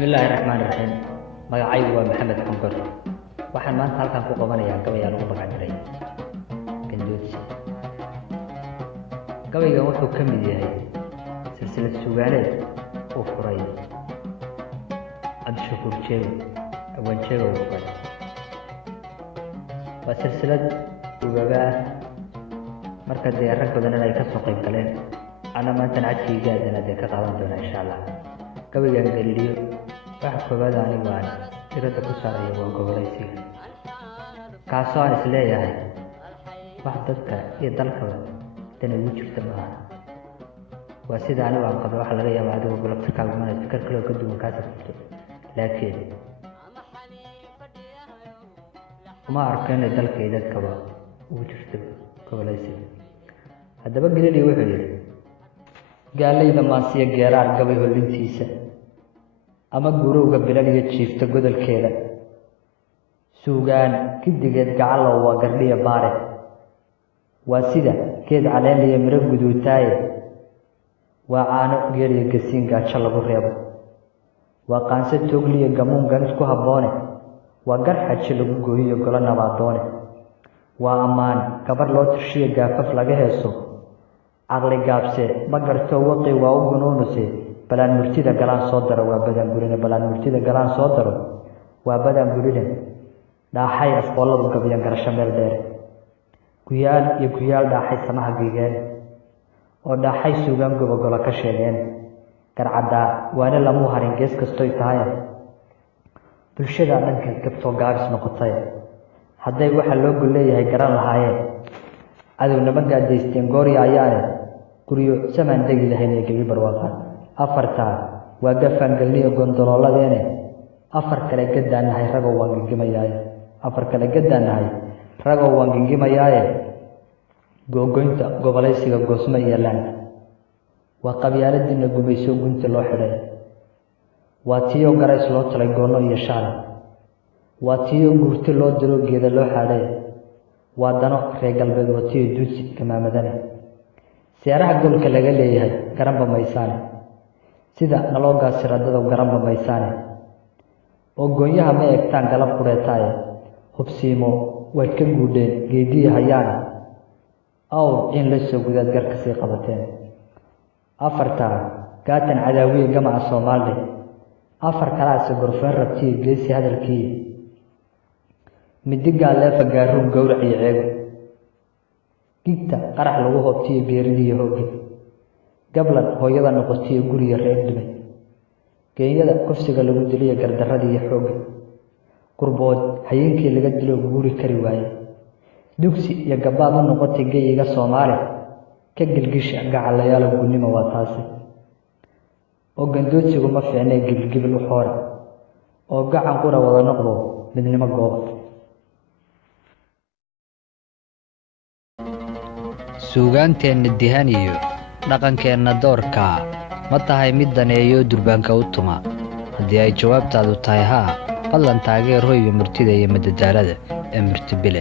Bismillahirrahmanirrahim. Magacaygu waa Maxamed Xungur. Waxaan maanta halkan ku qabanayaa gabayaan ugu magac daray Gandoodsi. Gabaygan wuxuu ka mid yahay silsilad suugaaneed uu furay Cabdishakuur Jeego, Abwaan Jeego uu furay. Waa silsilad ugaga marka dee rag badan ay ka soo qayb galeen. Ana maanta codkayga ka qaadan doona insha Allah. Gabaygan galiyo waxa koobaad anigu aan tirada ku saarayo waa gobolaysiga. Kaasoo aan isleeyahay wax dadka iyo dalkaba tan ugu jirta maaha. Waa sida anigu aan qabo waxa laga yaabaa adigu galabta ka iman fikir kale oo ka duwan kaas jirto. Laakiin ma arko in dalka iyo dadkaba ugu jirto gobolaysiga. Haddaba galiyo wuxuu yiri gaalayda maasiya geeraar gabay holintiisa ama gurowga bilal iyo jiifta godolkeeda suugaan kidigeed gacalo waa gardhiya baare waa sida geed caleen iyo miro guduutaaye waa caano geel iyo gasiin gaajo lagu reebo waa qaanse toogliyo gamuun ganis ku habboone waa gar xaji lagu gooyiyo golo nabaadoone waa ammaan gabar loo tirshiyo gaafaf laga heeso caqli gaabse ma garto waqi waa u gunuunuse balaan murtida galaan soo daro waa badan gurine balaan murtida galaan soo daro waa badan gurine dhaaxay asqooladu gabiyan garasho meel dheer guyaal dhaaxay samaha geegeen oo dhaaxay suugaan gobogolo ka sheegeen garcaddaa waana lamu harin gees kastoy tahay bulshada dhanka gabtoo gaabis noqotay hadday waxa loo golleeyahay garan lahaayeen cadownimo gaadaysteen goorya ayaane guryo samaan degi lahayn ee gebi barwaaqaan afartaa waa gafaan galniyo gondolooladeene afar kale gaddaanahay ragoo waan gingimayaaye googoynta gobolaysiga goosmo iyo laan waa qabyaaladiina gumayso gunta loo xidhay waa tiyo garays loo talay goonno iyo shaale waa tiyo guurti loo diro geeda loo xaadhay waa dano reer galbeed watiyo duudsi gamaamadane seeraha golka laga leeyahay garanba maysaane sida naloogaa siradada garanba maysaane oo goonyaha ma eegtaan galab qureetaaye hubsiimo waad ka guudheen geediya hayaane awr in la soo gudaad gar ka sii qabateen afartaa gaatan cadaawiye gamaca soomaalde afar kalaase gorfeen rabtiyo geesi hadalkii midigaa leefa gaaruun gowrac iyo ceego gigta qarax lagu hoobtiyo geeridiiyo hooge gablan hooyada noqotiyo guriga reer dhimay geenyada kufsiga lagu diliyo gardarradiiyo xooga qurbood hayeenkii laga dilo guuri kari waaye dugsi iyo gabaad u noqotay geyiga soomaali ka gilgisha gacalayaalo gunnimo waa taasi oo gandoodsigu ma fiicnee gibilgibil u xoora oo gacan qura wada noqdo midnimo gooba suugaanteenna dihan iyo dhaqankeenna doorka ma tahay mid daneeyo durbaanka u tuma haddii ay jawaabtaadu tahay haa fadlan taageer hoyga murtida iyo madadaalada ee murtibile